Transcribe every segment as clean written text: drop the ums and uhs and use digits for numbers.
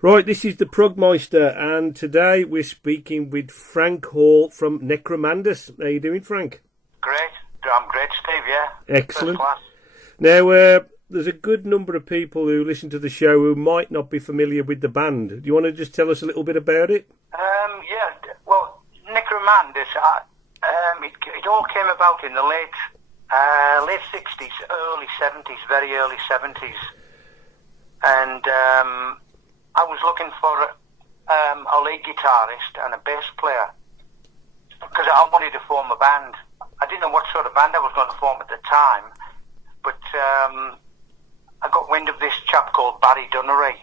Right, this is the Prugmeister, and today we're speaking with Frank Hall from Necromandus. How you doing, Frank? Great. I'm great, Steve, yeah. Excellent. First class. Now, there's a good number of people who listen to the show who might not be familiar with the band. Do you want to just tell us a little bit about it? Yeah, well, Necromandus, it all came about in the late 60s, early 70s, very early 70s. And I was looking for a lead guitarist and a bass player because I wanted to form a band. I didn't know what sort of band I was going to form at the time, but I got wind of this chap called Barry Dunnery.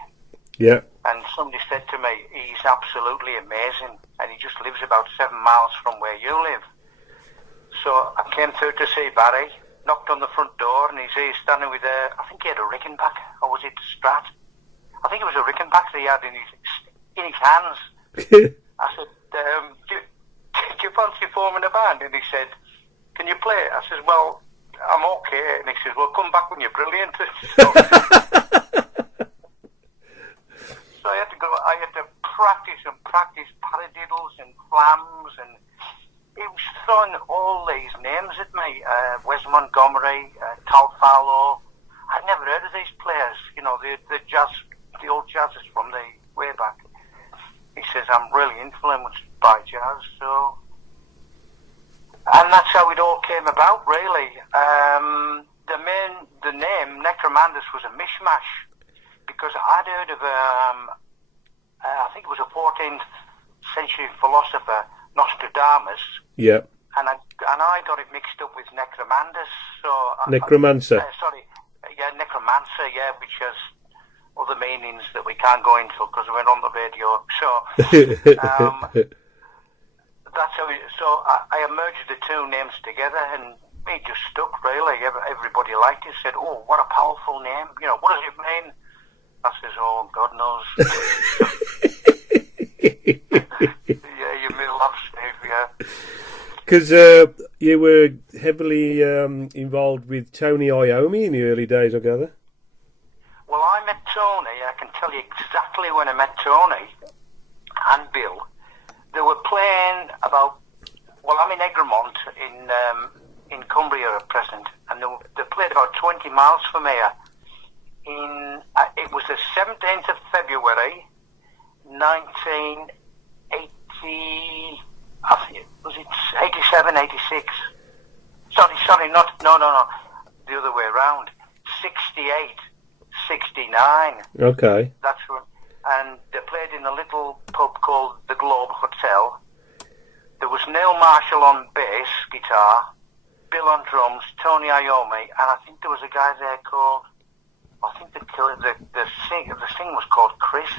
Yeah. And somebody said to me, he's absolutely amazing, and he just lives about 7 miles from where you live. So I came through to see Barry, knocked on the front door, and he's standing with I think he had a Rickenbacker, or was it Strat? I think it was a Rickenbacker he had in his hands. I said, do you fancy forming a band? And he said, can you play? I said, well, I'm okay. And he says, well, come back when you're brilliant. So I had to practice paradiddles and flams, and he was throwing all these names at me. Wes Montgomery, Tal Farlow. I'd never heard of these players, you know, the old jazzers from the way back. He says, I'm really influenced by jazz, so... And that's how it all came about, really. The name Necromandus was a mishmash, because I'd heard of I think it was a 14th century philosopher, Nostradamus. Yeah. And I got it mixed up with Necromandus. So Necromancer. Necromancer, yeah, which has other meanings that we can't go into because we're on the radio. So that's how. I merged the two names together, and it just stuck. Really, everybody liked it. Said, "Oh, what a powerful name! You know, what does it mean?" I says, "Oh, God knows." Yeah, you may laugh, Steve. Yeah. Because you were heavily involved with Tony Iommi in the early days, I gather. Well, I met Tony. I can tell you exactly when I met Tony and Bill. They were playing I'm in Egremont in Cumbria at present, and they played about 20 miles from here. It was the 17th of February, 1980. I think was it 87, 86? Sorry, no, the other way around. 68, 69. Okay. That's right. And they played in a little pub called the Globe Hotel. There was Neil Marshall on bass guitar, Bill on drums, Tony Iommi, and I think there was a guy there called, I think the singer was called Chris.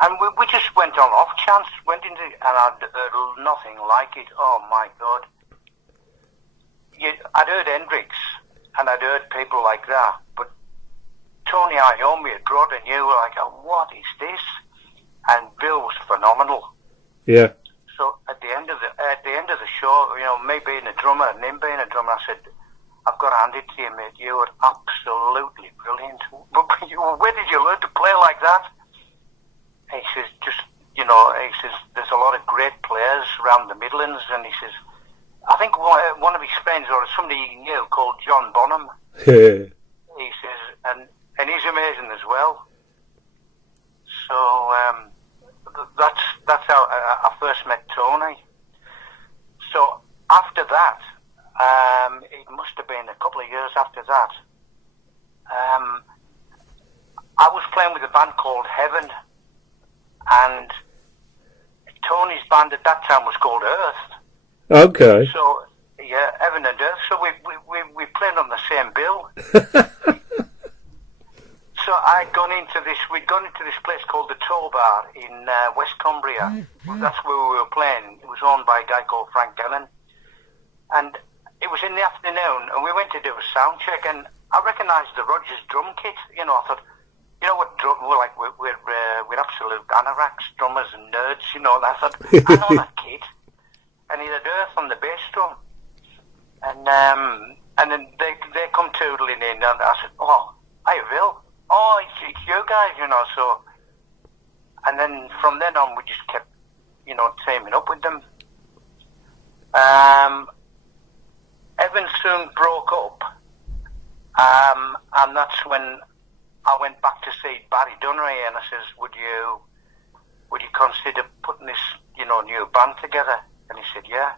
And we just went on off chance, and I'd heard nothing like it. Oh my God. I'd heard Hendrix, and I'd heard people like that, but Tony Iommi had brought a new, what is this? And Bill was phenomenal. Yeah. So at the end of the show, you know, me being a drummer and him being a drummer, I said, I've got to hand it to you, mate. You were absolutely brilliant. Where did you learn to play like that? He says, there's a lot of great players around the Midlands, and he says, I think one of his friends or somebody he knew called John Bonhams. He says, and he's amazing as well. So that's how I first met Tony. So after that, it must have been a couple of years after that. I was playing with a band called Heaven, and Tony's band at that time was called Earth. Okay. So yeah, Heaven and Earth. So we played on the same bill. So we'd gone into this place called the Tow Bar in West Cumbria. That's where we were playing. It was owned by a guy called Frank Dillon, and it was in the afternoon, and we went to do a sound check, and I recognised the Rogers drum kit. You know, I thought, you know what, we're absolute anoraks, drummers and nerds, you know. And I thought, I know that kit, and he had Earth on the bass drum, and then they come tootling in, and I said, oh, hi Bill. Oh, it's you guys, you know. So And then from then on, we just kept, teaming up with them. Evan soon broke up, and that's when I went back to see Barry Dunray, and I says, would you consider putting this, new band together? And he said, yeah.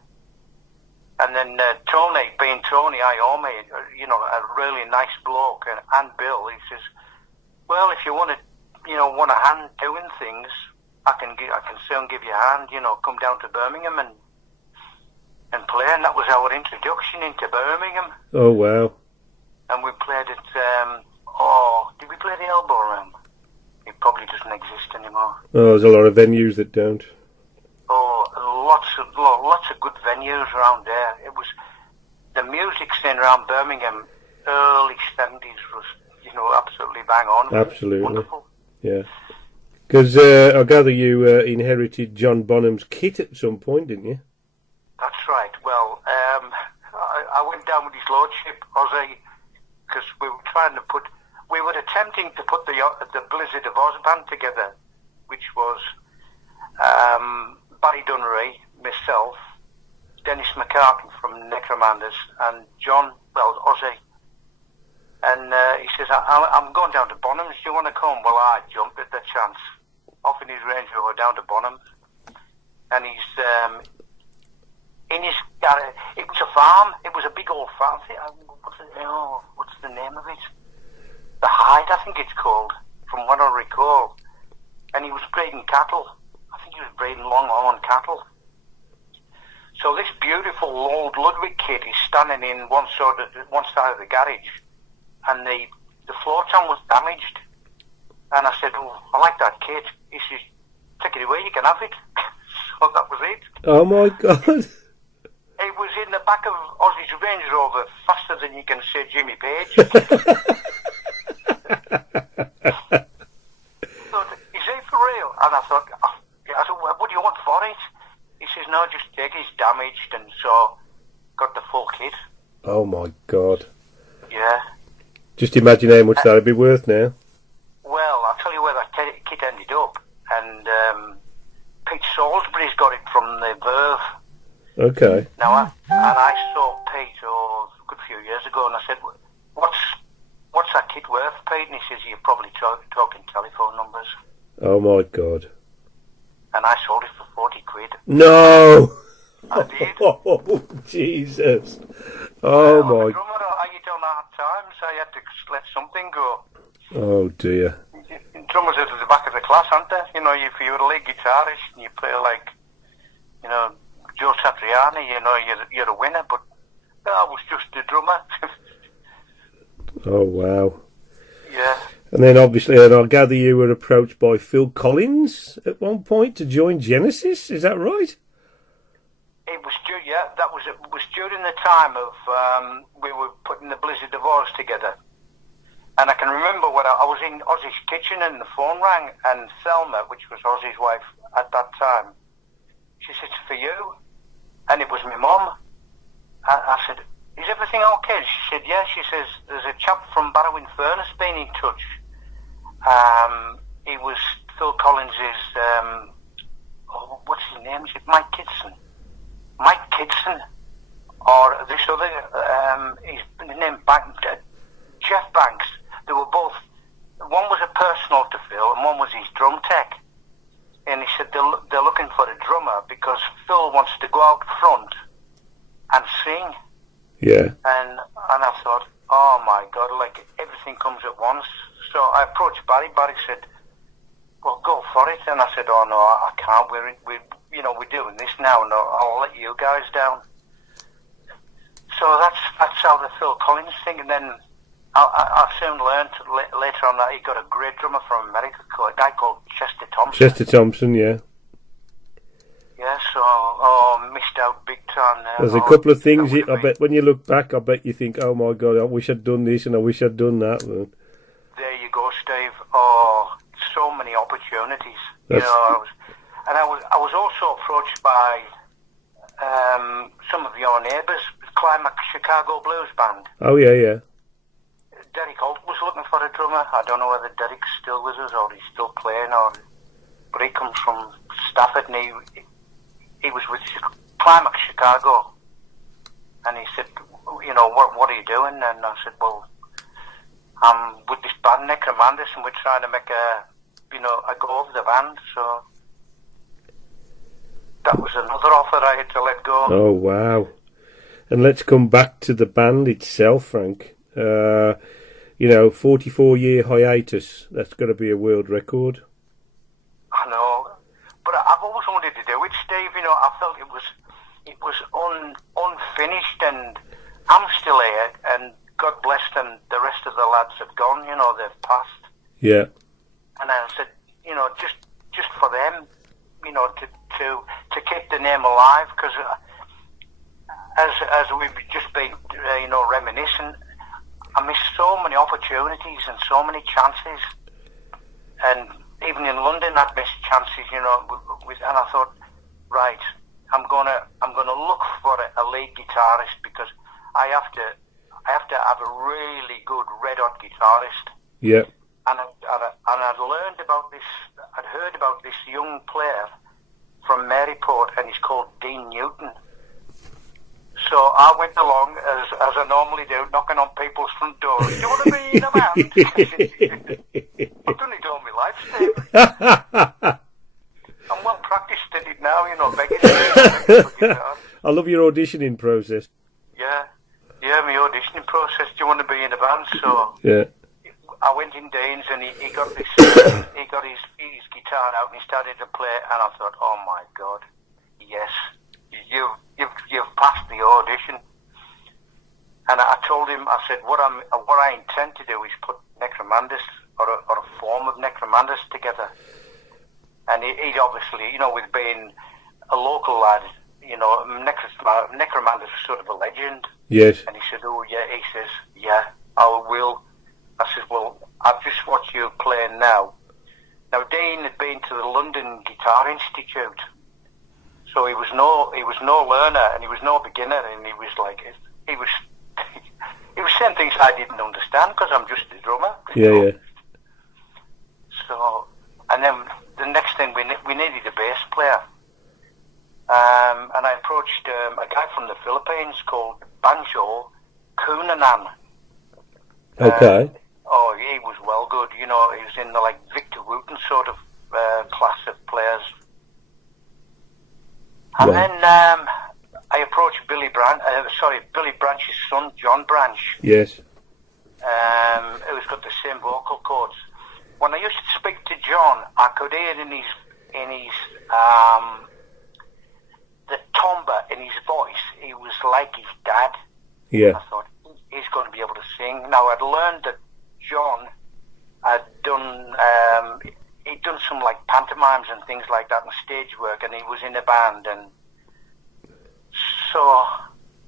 And then Tony, being Tony Iommi, a really nice bloke, and Bill, he says, well, if you want a hand doing things, I can soon give you a hand, come down to Birmingham and play. And that was our introduction into Birmingham. Oh, wow. And we played at, did we play the Elbow Room? It probably doesn't exist anymore. Oh, there's a lot of venues that don't. Oh, lots of good venues around there. It was, the music scene around Birmingham, early 70s was, absolutely bang on. Absolutely. Wonderful. Yeah. Because I gather you inherited John Bonham's kit at some point, didn't you? That's right. Well, I went down with his lordship, Ozzy, because we were attempting to put the Blizzard of Oz band together, which was Barry Dunray, myself, Dennis McCartan from Necromandus, and Ozzy. And he says, I'm going down to Bonham's, do you want to come? Well, I jumped at the chance, off in his Range Rover down to Bonham's. And he's in his garage. It was a farm, it was a big old farm. What's the name of it? The Hyde, I think it's called, from what I recall. And he was breeding cattle. I think he was breeding longhorn cattle. So this beautiful old Ludwig kit is standing in one side of the garage, and the floor tom was damaged. And I said, oh, I like that kit. He says, take it away, you can have it. So that was it. Oh my God. It was in the back of Ozzy's Range Rover, faster than you can say Jimmy Page. Thought, is it for real? And I thought, what do you want for it? He says, no, just take it, it's damaged, and so got the full kit. Oh my God. Yeah. Just imagine how much that'd be worth now. Well, I'll tell you where that kit ended up, and Pete Salisbury's got it from the Verve. Okay. Now, I saw Pete a good few years ago, and I said, what's that kit worth, Pete? And he says, you're probably talking telephone numbers. Oh my God. And I sold it for 40 quid. No! I did. Oh, Jesus. Oh my... I'm a drummer, you don't have time, so I had to let something go. Oh dear. Drummers are at the back of the class, aren't they? If you're a lead guitarist and you play like, Joe Satriani, you're a winner, but I was just a drummer. Oh, wow. Yeah. And then obviously, and I gather you were approached by Phil Collins at one point to join Genesis, is that right? It was it was during the time of, we were putting the Blizzard of Oz together. And I can remember when I was in Ozzy's kitchen and the phone rang, and Thelma, which was Ozzy's wife at that time, she said, it's for you. And it was my mum. I said, is everything okay? She said, yeah. She says, there's a chap from Barrow Furnace been in touch. He was Phil Collins's, what's his name? Is it Mike Kidson? Mike Kidson. Or this other, his name, Jeff Banks. They were both, one was a personal to Phil and one was his drum tech. And he said they're looking for a drummer because Phil wants to go out front and sing. Yeah. And I thought, oh my God, like everything comes at once. So I approached Barry. Barry said, well, go for it. And I said, oh no, I can't. We're doing this now, and I'll let you guys down. So that's how the Phil Collins thing. And then I soon learned later on that he got a great drummer from America, a guy called Chester Thompson. Chester Thompson, yeah. Yeah, so missed out big time there. There's a couple of things, I bet when you look back, I bet you think, oh my God, I wish I'd done this and I wish I'd done that. Man. There you go, Steve. Oh, so many opportunities. I was also approached by some of your neighbours, Climax Chicago Blues Band. Oh, yeah. Derek Holt was looking for a drummer. I don't know whether Derek's still with us or he's still playing, but he comes from Stafford, and he was with Climax Chicago, and he said, you know, what are you doing? And I said, well, I'm with this band Necromandus, and we're trying to make a go of the band. So that was another offer I had to let go. Oh wow! And let's come back to the band itself, Frank. 44-year hiatus. That's got to be a world record. I know, but I've always wanted to do it, Steve. You know, I felt it was unfinished, and I'm still here, and God bless them. The rest of the lads have gone. You know, they've passed. Yeah. And I said, you know, just for them, you know, to keep the name alive, because as we've just been, reminiscing, I missed so many opportunities and so many chances, and even in London I'd missed chances, you know, and I thought, right, I'm gonna look for a lead guitarist, because I have to have a really good red hot guitarist. Yeah. And I'd learned about this. I'd heard about this young player from Maryport, and he's called Dean Newton. So I went along as I normally do, knocking on people's front doors. Do you want to be in a band? I've done it all my life, Steve. I'm well practiced at it now, you know, begging for guitar. I love your auditioning process. Yeah, my auditioning process. Do you want to be in a band? So yeah. I went in Dean's, and he got this. He got his guitar out, and he started to play. And I thought, oh my God, yes, you've passed the audition. And I told him, I said, what I intend to do is put Necromandus or a form of Necromandus together. And he'd obviously, you know, with being a local lad, you know, Necromandus was sort of a legend. Yes. And he said, oh yeah. He says, yeah, I will. I said, well, I've just watched you playing now. Now, Dean had been to the London Guitar Institute, so he was no learner, and he was no beginner, and he was saying things I didn't understand, because I'm just a drummer. Yeah. So, and then the next thing, we needed a bass player, and I approached a guy from the Philippines called Banjo Cunanan. Okay. He was well good. You know, he was in the Victor Wooten sort of class of players. And then I approached Billy Branch's son, John Branch. Yes. Who's got the same vocal cords. When I used to speak to John, I could hear in his the timbre in his voice. He was like his dad. Yeah. I thought, he's going to be able to sing. Now, I'd learned that John had done he'd done some pantomimes and things like that and stage work, and he was in a band, and so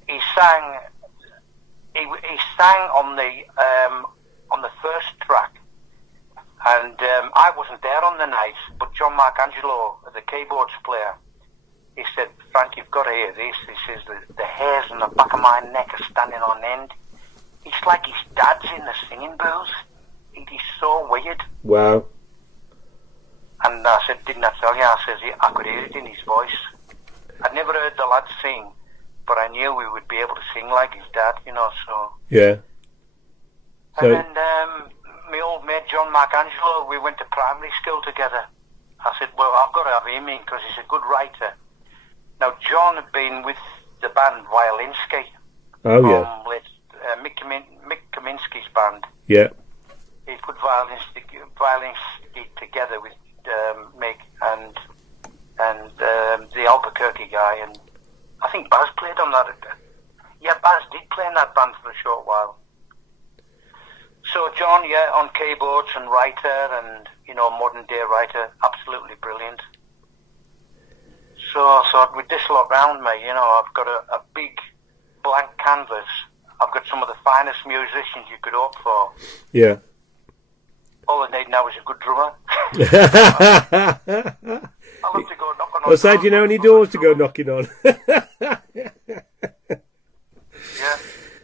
he sang on the first track, and I wasn't there on the night, but John Marcangelo, the keyboards player, he said, Frank, you've got to hear this. He says, the hairs on the back of my neck are standing on end. It's like his dad's in the singing booth. It is so weird. Wow. And I said, didn't I tell you? I said, I could hear it in his voice. I'd never heard the lad sing, but I knew we would be able to sing like his dad, you know, so... Yeah. And then my old mate, John Marcangelo, we went to primary school together. I said, well, I've got to have him in, because he's a good writer. Now, John had been with the band Violinski. Oh, yeah. Mick Kaminsky's band. Yeah. He put Violinski together with Mick and the Albuquerque guy, and I think Baz played on that. Yeah, Baz did play in that band for a short while. So John, yeah, on keyboards and writer, and modern day writer, absolutely brilliant. So I thought, with this lot round me, I've got a big blank canvas. I've got some of the finest musicians you could hope for. Yeah. All I need now is a good drummer. I love to go knocking on. Well, say, do you know any doors to go knocking on? Yeah.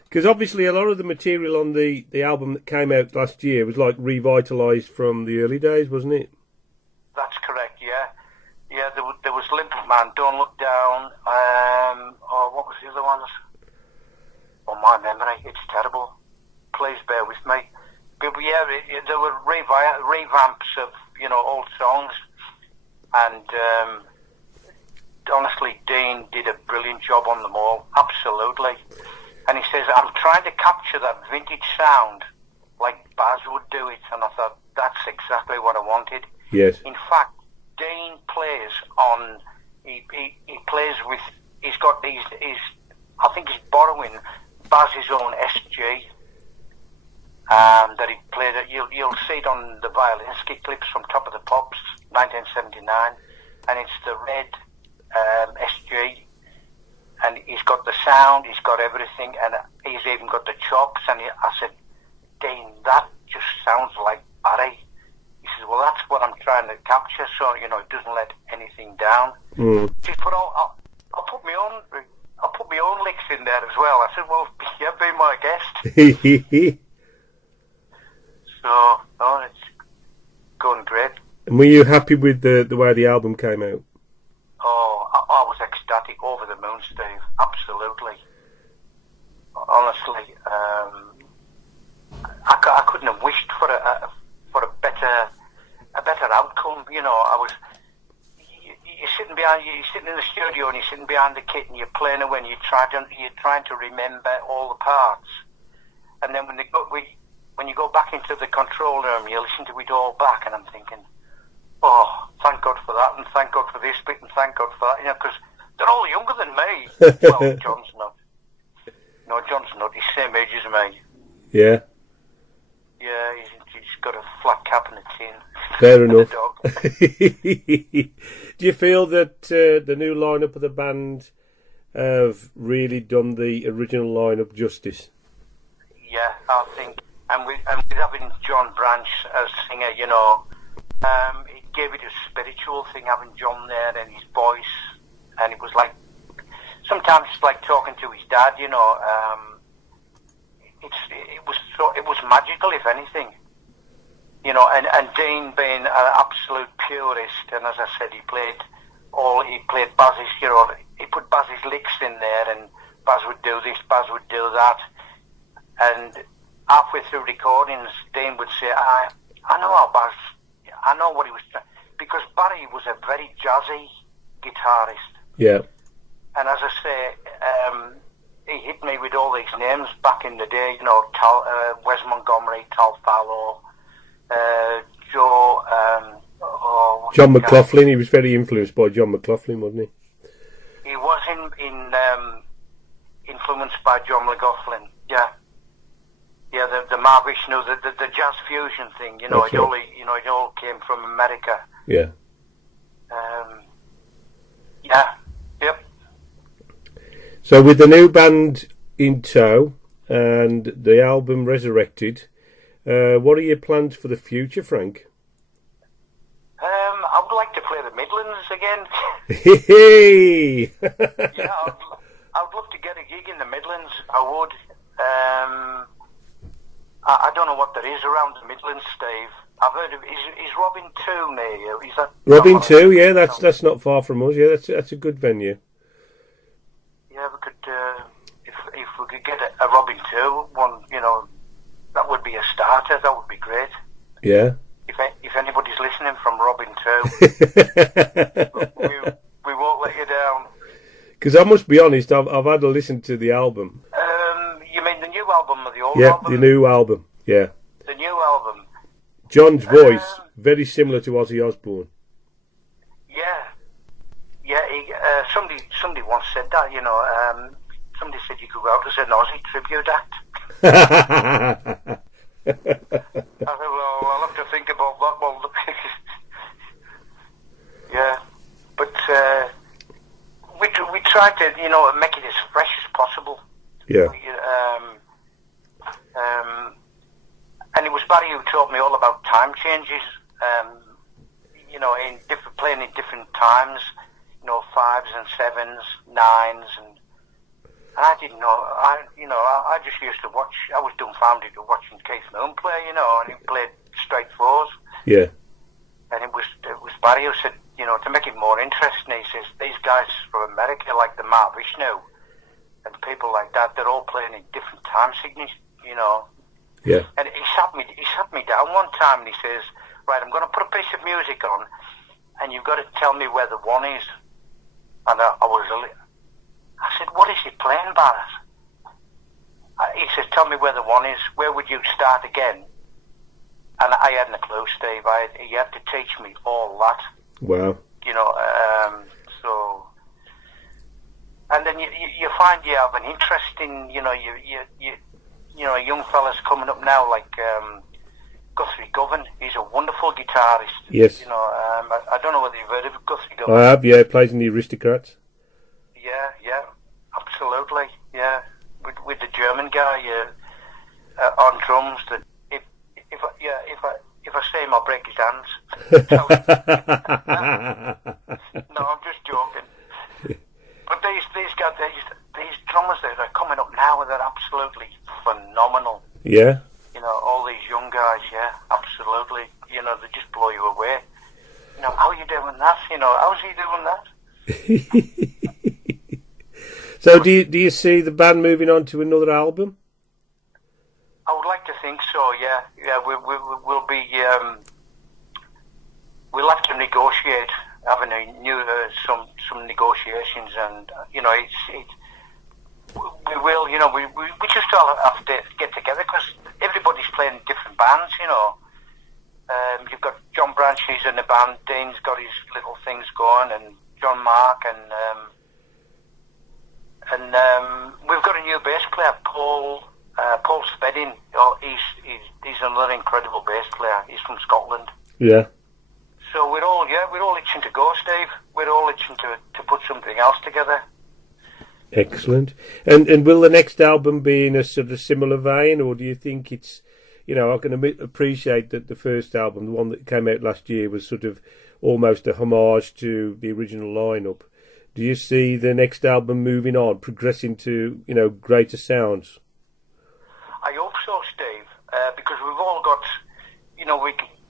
Because obviously a lot of the material on the album that came out last year was revitalised from the early days, wasn't it? That's correct, yeah. and Don't Look Down. What was the other ones? Oh, my memory, it's terrible. Please bear with me. But yeah, there were revamps of, old songs. And honestly, Dean did a brilliant job on them all. Absolutely. And he says, I'm trying to capture that vintage sound like Baz would do it. And I thought, that's exactly what I wanted. Yes. In fact, Dean plays on, he plays with, he's got these, I think he's borrowing Baz's own SG that he played. You'll see it on the Violinski clips from Top of the Pops, 1979, and it's the red SG, and he's got the sound, he's got everything, and he's even got the chops. And I said, Dean, that just sounds like Barry. He says, well, that's what I'm trying to capture, so it doesn't let anything down. Just I'll put my own licks in there as well. I said, well, yeah, be my guest. So, it's going great. And were you happy with the way the album came out? Oh, I was ecstatic, over the moon, Steve. Absolutely. Honestly, I couldn't have wished for a better outcome. I was. You're sitting in the studio and you're sitting behind the kit and you're playing away and you're trying to remember all the parts. And then when you go back into the control room, you listen to it all back, and I'm thinking, oh, thank God for that, and thank God for this bit, and thank God for that, because they're all younger than me. Well, John's not. No, John's not. He's the same age as me. Yeah. Yeah, he's got a flat cap and a tin. Fair enough. Do you feel that the new lineup of the band have really done the original lineup justice? Yeah, I think, and with having John Branch as singer, it gave it a spiritual thing, having John there and his voice, and it was like, sometimes it's like talking to his dad, it was magical, if anything, and Dean being an absolute purist, and as I said, he played Baz's, he put Baz's licks in there, and Baz would do this, Baz would do that, and halfway through recordings, Dean would say, I know what he was trying, because Barry was a very jazzy guitarist. Yeah. And as I say, he hit me with all these names back in the day, Wes Montgomery, Tal Fallow, Joe, John McLaughlin. He was very influenced by John McLaughlin, wasn't he? He was influenced by John McLaughlin, yeah. Yeah, the Mahavishnu, the jazz fusion thing, it all came from America. Yeah. Yep. So with the new band in tow and the album resurrected, what are your plans for the future, Frank? I would like to play the Midlands again. Hey! Yeah, I would love to get a gig in the Midlands. I would. I don't know what there is around the Midlands, Steve. I've heard of. Is Robin 2 near you? Is that Robin 2? Yeah, that's not far from us. Yeah, that's a good venue. Yeah, we could. If we could get a Robin 2 one, that would be a starter. That would be great. Yeah. If anybody's listening from Robin 2, we won't let you down. Because I must be honest, I've had a listen to the album. You mean the new album or the old Yeah, album? the new album. Yeah. The new album. John's voice very similar to Ozzy Osbourne. Yeah. Somebody once said that. Somebody said you could go out as an Ozzy tribute act. I said, well, I'll have to think about that one. Yeah, but we tried to, make it as fresh as possible. Yeah. And it was Barry who taught me all about time changes. Playing in different times. 5s and 7s, 9s, and I didn't know. I just used to watch. I was dumbfounded at watching Keith Moon play, and he played straight 4s. Yeah. And it was Barry who said, to make it more interesting, he says, these guys from America, like the Mahavishnu, and people like that, they're all playing in different time signatures, Yeah. And he sat me down one time, and he says, right, I'm going to put a piece of music on, and you've got to tell me where the one is. And I said, what is he playing, Barrett? He says, tell me where the one is. Where would you start again? And I hadn't a clue, Steve. He had to teach me all that. Wow. So, and then you find you have an interest in, young fellas coming up now, like Guthrie Govan. He's a wonderful guitarist. Yes. I don't know whether you've heard of Guthrie Govan. I have, yeah. Plays in the Aristocrats. Yeah, absolutely, yeah. With the German guy on drums, that if I say him, I'll break his hands. No, I'm just joking. But these guys, these drummers that are coming up now, they're absolutely phenomenal. Yeah. All these young guys, yeah, absolutely. They just blow you away. How are you doing that? How's he doing that? So do you see the band moving on to another album? I would like to think so. Yeah. We'll be. We'll have to negotiate, having some negotiations, and it's. We will. We just all have to get together because everybody's playing different bands. You've got John Branch, he's in the band. Dean's got his little things going, and John Mark, and we've got a new bass player, Paul Spedding. He's another incredible bass player. He's from Scotland. Yeah. So we're all itching to go, Steve. We're all itching to put something else together. Excellent. And will the next album be in a sort of similar vein, or do you think it's, I can appreciate that the first album, the one that came out last year, was sort of almost a homage to the original lineup. Do you see the next album moving on, progressing to, greater sounds? I hope so, Steve, because we've all got,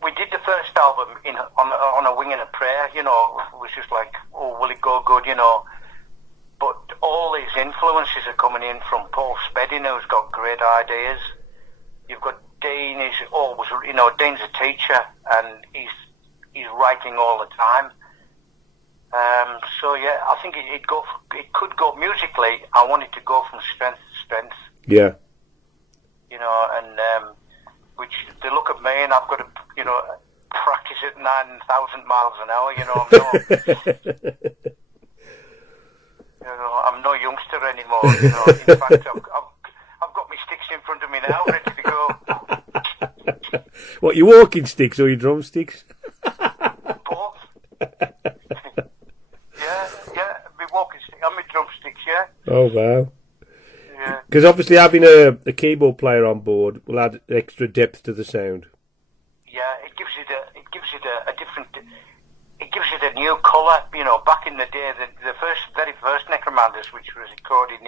we did the first album on a wing and a prayer, it was just like, oh, will it go good, But all these influences are coming in from Paul Spedding, who's got great ideas. You've got Dean, Dean's a teacher, and he's writing all the time. So yeah, I think it could go musically. I want it to go from strength to strength. Yeah. Which they look at me and I've got to, practice at 9,000 miles an hour. I'm no youngster anymore. In fact, I've got my sticks in front of me now, ready to go. What, your walking sticks or your drumsticks? Both. Yeah, my walking stick and my drumsticks, yeah. Oh, wow. Yeah. Because obviously having a keyboard player on board will add extra depth to the sound. Yeah, it gives it a different. It gives it a new colour. Back in the day, the very first Necromandus, which was recorded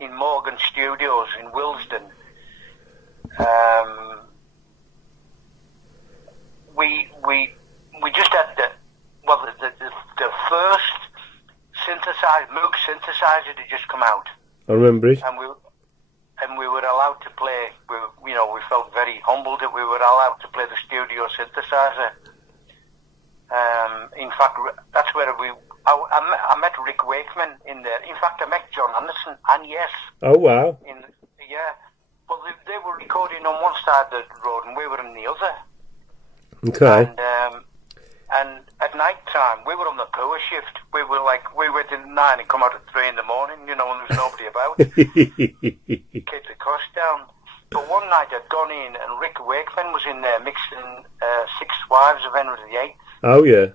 in Morgan Studios in Willesden, we just had the first Moog synthesizer had just come out. I remember it. And we were allowed to play. We felt very humbled that we were allowed to play the studio synthesizer. In fact, that's where I met Rick Wakeman in there. In fact, I met John Anderson and Yes. Oh, wow. Well, they were recording on one side of the road and we were on the other. Okay. And at night time, we were on the power shift. We went in at 9 and come out at 3 in the morning, when there was nobody about. Keep the cost down. But one night I'd gone in and Rick Wakeman was in there mixing Six Wives of Henry VIII. Oh, yeah.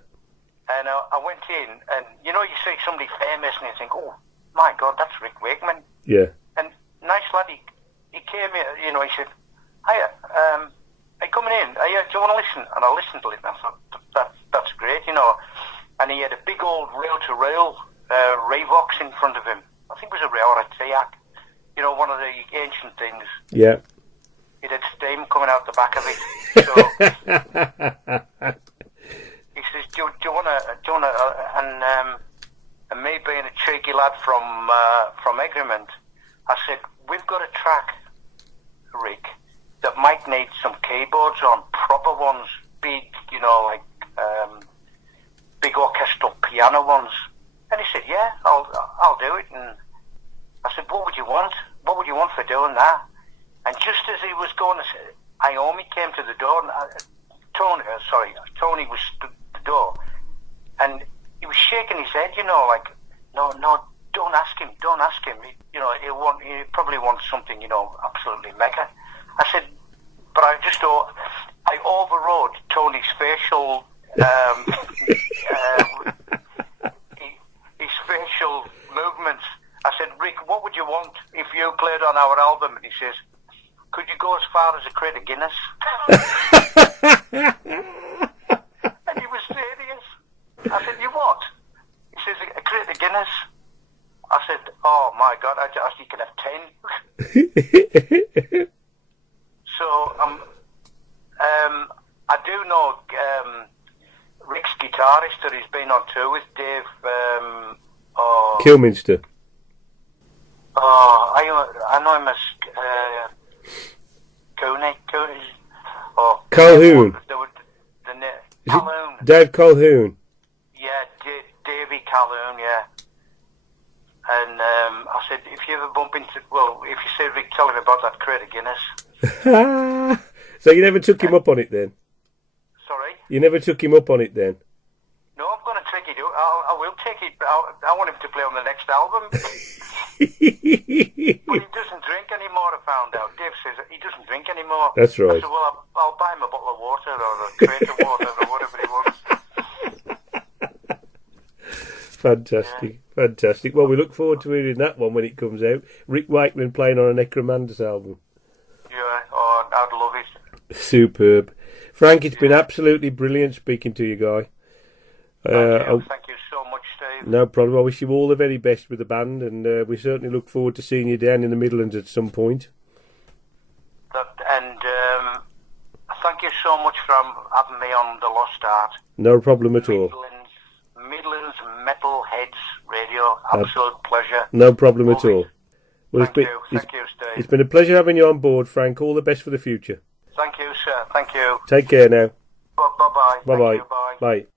And I went in and, you see somebody famous and you think, oh, my God, that's Rick Wakeman. Yeah. And nice lad, he came here, he said, hiya, are you coming in? Do you want to listen? And I listened to it and I thought, that's great, And he had a big old rail-to-rail Revox in front of him. I think it was a rail or a Tiac. One of the ancient things. Yeah. It had steam coming out the back of it. So he says, do you want lad from Egremont, I said, we've got a track, Rick, that might need some keyboards on, proper ones, big, like big orchestral piano ones. And he said, yeah, I'll do it. And I said, what would you want? What would you want for doing that? And just as he was going to say, Iommi came to the door, and Tony was at the door, and he was shaking his head, like, no, don't ask him. He probably wants something, absolutely mega. I said, but I just thought, I overrode Tony's facial, his facial movements. I said, Rick, what would you want if you played on our album? And he says, could you go as far as a crate of Guinness? And he was serious. I said, you what? He says, a crate of Guinness. I said, oh my God, I asked you can have 10. So, I do know Rick's guitarist that he's been on tour with, Dave Kilminster. I know him as Cooney, or Calhoun. Calhoun. Dave Calhoun. Yeah, Davey Calhoun, yeah. And I said, if you ever bump into, if you say Rick, tell him about that crate of Guinness. So you never took him up on it then? Sorry? You never took him up on it then? No, I'm going to take it. I will take it. I want him to play on the next album. But he doesn't drink anymore, I found out. Dave says he doesn't drink anymore. That's right. I said, well, I'll buy him a bottle of water or a crate of water or whatever he wants. Fantastic, fantastic. Well, we look forward to hearing that one when it comes out. Rick Wakeman playing on a Necromandus album. Yeah, I'd love it. Superb. Frank, it's been absolutely brilliant speaking to you, guy. Thank you so much, Steve. No problem. I wish you all the very best with the band, and we certainly look forward to seeing you down in the Midlands at some point. Thank you so much for having me on The Lost Art. No problem at all. Midlands Metalheads Radio. Absolute pleasure. No problem at all. Well, Thank you, Steve. It's been a pleasure having you on board, Frank. All the best for the future. Thank you, sir. Thank you. Take care now. Bye-bye. Bye-bye. Bye. Bye.